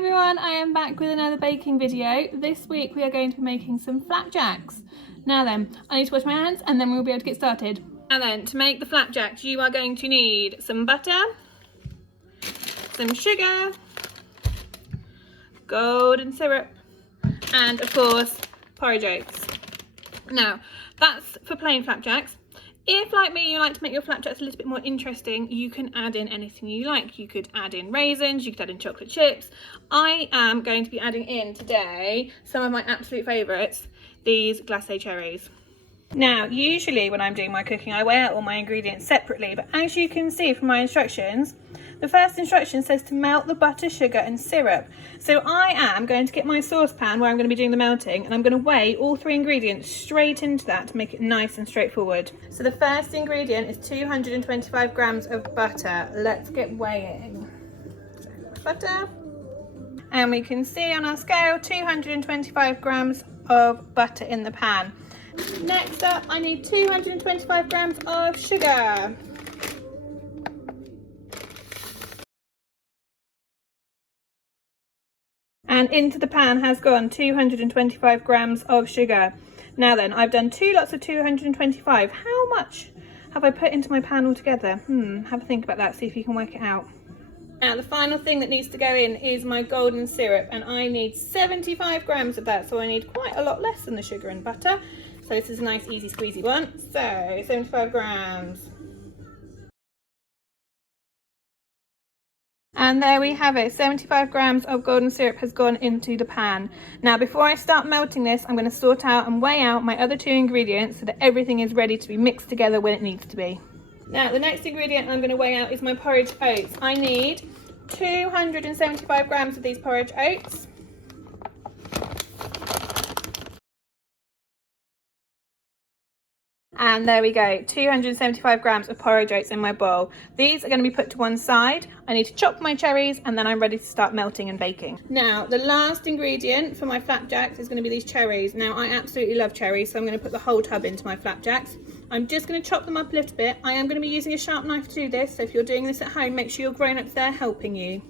everyone, I am back with another baking video. This week we are going to be making some flapjacks. Now then, I need to wash my hands and then we'll be able to get started. Now then, to make the flapjacks you are going to need some butter, some sugar, golden syrup, and of course porridge oats. Now that's for plain flapjacks. If, like me, you like to make your flapjacks a little bit more interesting, you can add in anything you like. You could add in raisins, you could add in chocolate chips. I am going to be adding in today some of my absolute favourites, these glacé cherries. Now, usually when I'm doing my cooking, I weigh out all my ingredients separately, but as you can see from my instructions, the first instruction says to melt the butter, sugar and syrup. So I am going to get my saucepan where I'm going to be doing the melting, and I'm going to weigh all three ingredients straight into that to make it nice and straightforward. So the first ingredient is 225 grams of butter. Let's get weighing. So butter. And we can see on our scale 225 grams of butter in the pan. Next up, I need 225 grams of sugar. And into the pan has gone 225 grams of sugar. Now then, I've done 2 lots of 225. How much have I put into my pan altogether? Have a think about that, see if you can work it out. Now the final thing that needs to go in is my golden syrup, and I need 75 grams of that, so I need quite a lot less than the sugar and butter. So this is a nice easy squeezy one. So 75 grams. And there we have it, 75 grams of golden syrup has gone into the pan. Now before I start melting this, I'm going to sort out and weigh out my other 2 ingredients so that everything is ready to be mixed together when it needs to be. Now the next ingredient I'm going to weigh out is my porridge oats. I need 275 grams of these porridge oats. And there we go, 275 grams of porridge oats in my bowl. These are going to be put to one side. I need to chop my cherries and then I'm ready to start melting and baking. Now, the last ingredient for my flapjacks is going to be these cherries. Now, I absolutely love cherries, so I'm going to put the whole tub into my flapjacks. I'm just going to chop them up a little bit. I am going to be using a sharp knife to do this, so if you're doing this at home, make sure your grown-ups there helping you.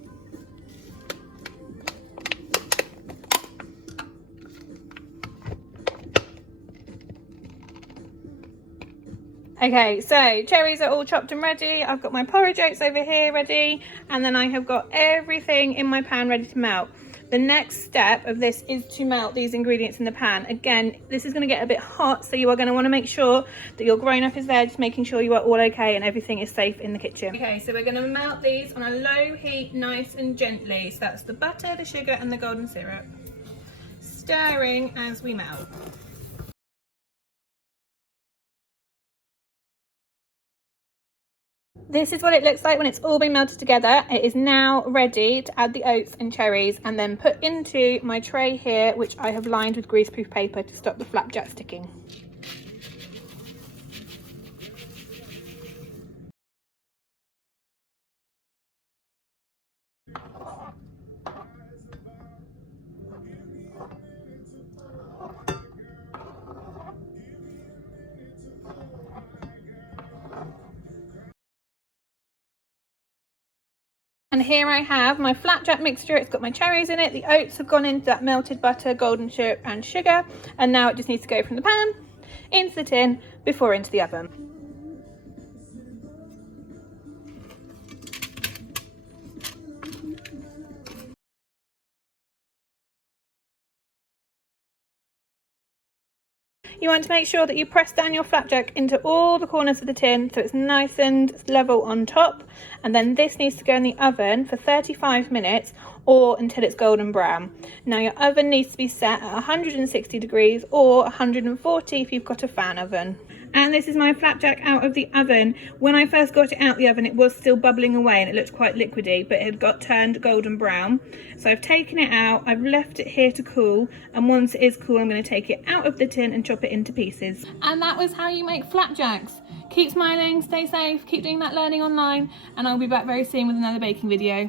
Okay, so cherries are all chopped and ready. I've got my porridge oats over here ready, and then I have got everything in my pan ready to melt. The next step of this is to melt these ingredients in the pan. Again, this is going to get a bit hot, so you are going to want to make sure that your grown-up is there, just making sure you are all okay and everything is safe in the kitchen. Okay, so we're going to melt these on a low heat, nice and gently. So that's the butter, the sugar and the golden syrup. Stirring as we melt. This is what it looks like when it's all been melted together. It is now ready to add the oats and cherries and then put into my tray here, which I have lined with greaseproof paper to stop the flapjack sticking. And here I have my flapjack mixture. It's got my cherries in it, the oats have gone into that melted butter, golden syrup and sugar, and now it just needs to go from the pan into the tin before into the oven. You want to make sure that you press down your flapjack into all the corners of the tin so it's nice and level on top, and then this needs to go in the oven for 35 minutes or until it's golden brown. Now your oven needs to be set at 160 degrees or 140 if you've got a fan oven. And this is my flapjack out of the oven. When I first got it out the oven, it was still bubbling away and it looked quite liquidy, but it had got turned golden brown. So I've taken it out, I've left it here to cool, and once it is cool, I'm going to take it out of the tin and chop it into pieces. And that was how you make flapjacks. Keep smiling, stay safe, keep doing that learning online, and I'll be back very soon with another baking video.